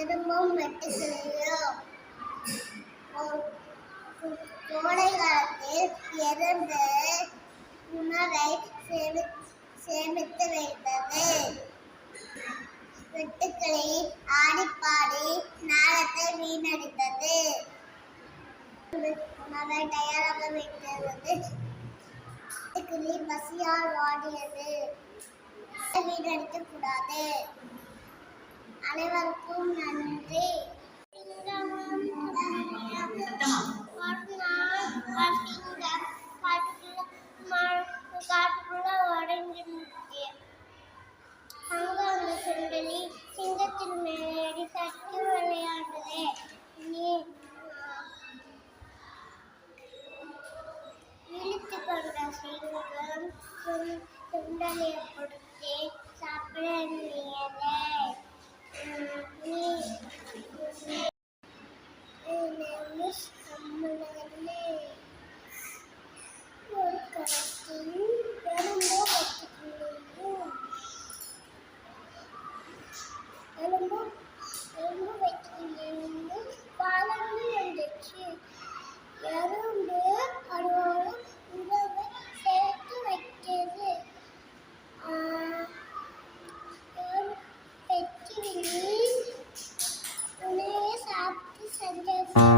எறும்பும் வெட்டுக்கிளியோ. கோடை காலத்தில் எறும்பு உணவை சேமித்து வைத்தது. வெட்டுக்கிளி ஆடிப்பாடி நேரத்தை வீணடித்தது. உணவை தயாராக வைத்தது. வெட்டுக்கிளி பசியால் வாடியது. வீணடிக்க கூடாது. அனைவருக்கும் நன்றி. காட்டுக்குள்ள உடஞ்சிருந்துச்சு. அங்க அந்த சுண்டலி சிங்கத்தின் மேலேறி தட்டி விளையாடுது. இழுத்து கொண்ட சிங்கம் சுண்டலியை கொடுத்து சாப்பிட எண்ணியது. ஒரு கரத்தில் எறும்பு வைத்திருந்து பாலங்கள் வந்துச்சு. எறும்பு அதோட உணவை சேர்த்து வைக்கிறது. வெட்டுக்கிளி உணவை சாப்பிட்டு சந்தோஷமா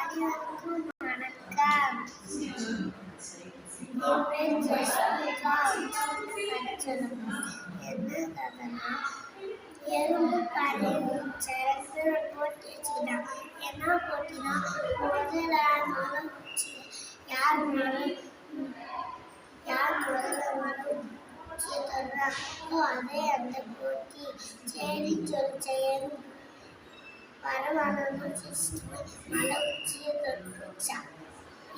அனைவருக்கும் வணக்கம். என் பேர் ஜெஸ்மிகா. என்ன கதைனா, எறும்பு பறவையும் சேர்ந்து போட்டி வச்சுக்கிட்டான். என்ன போட்டினா, முதல்ல மரம் யார் முதல்ல மரம் உச்சியை தொடுறாங்களோ அதே அந்த போட்டி. சரி சொல்லிச்ச எறும்பு பரவாயில்ல மலை உச்சியை தொட்டுச்சான்.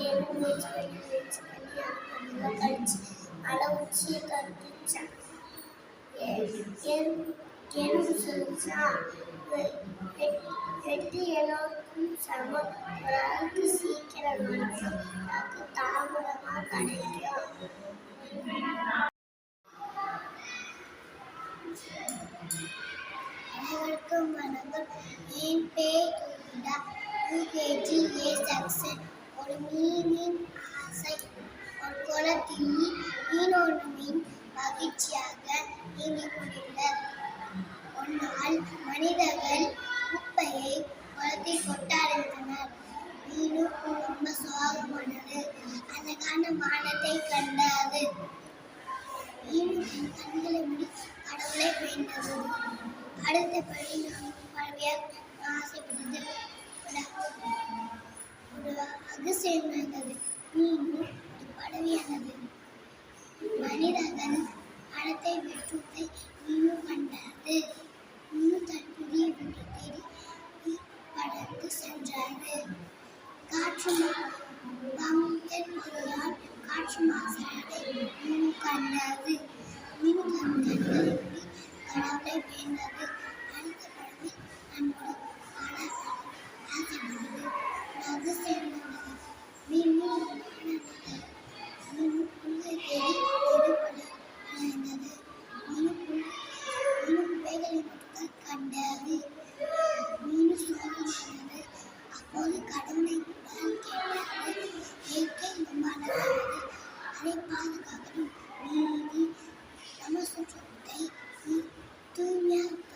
எறும்பு முயற்சி பண்ணி அது கழிச்சு மலை உச்சியை தொட்டுச்சான். எறும்பு சொல்லிச்சா, வெட்டு எல்லோருக்கும் சமம். ஒரு ஆளுக்கு சீக்கிரம் கிடைக்கும், அதுக்கு தாமதமா கிடைக்கும். அனைவருக்கும் வணக்கம். என் பேர் UKG A செக்ஷன். ஒரு மீனின் ஆசை. ஒரு குளத்தில் காலத்தில் மீனோடு மீன் மகிழ்ச்சியாக நீந்திக் கொண்டிருந்தனர். ஒரு நாள் மனிதர்கள் குப்பையை குளத்தில் கொட்ட ஆரம்பித்தனர். மீனும் ரொம்ப சோகமானது. அழகான வானத்தை கண்டது. மீனும் தன் கண்களை மூடி கடவுளை வேண்டது. அடுத்தபடி நான் பறவையாக ஆசைப்பட்டது. ஒரு அதிசயம் நடந்தது. மீனும் ஒரு பறவையானது. மனிதர்கள் பணத்தை வெட்டுவதை மீனும் கண்டது. மீனும் தன் புதிய வீட்டை தேடி பறந்து சென்றது. காற்று பொருளால் காற்று மாசானதை மீனும் கண்டது. மீனும் தன் கண்களை மூடி கடவுளை வேண்டது. அடுத்த பறவை நன்கு ஆசைப்பட்டது. அதிசயம் நடந்தது. மீனும் புல்லை தேடி அலைந்தது. மீனும் குப்பைகளை மட்டும் கண்டது. மீனும் சோகமானது. அப்போது கடவுளை கேட்டது. இயற்கை ரொம்ப அழகானது. அதை பாதுகாக்கணும். நீதி நம்ம சுற்றத்தை தூய்மையாக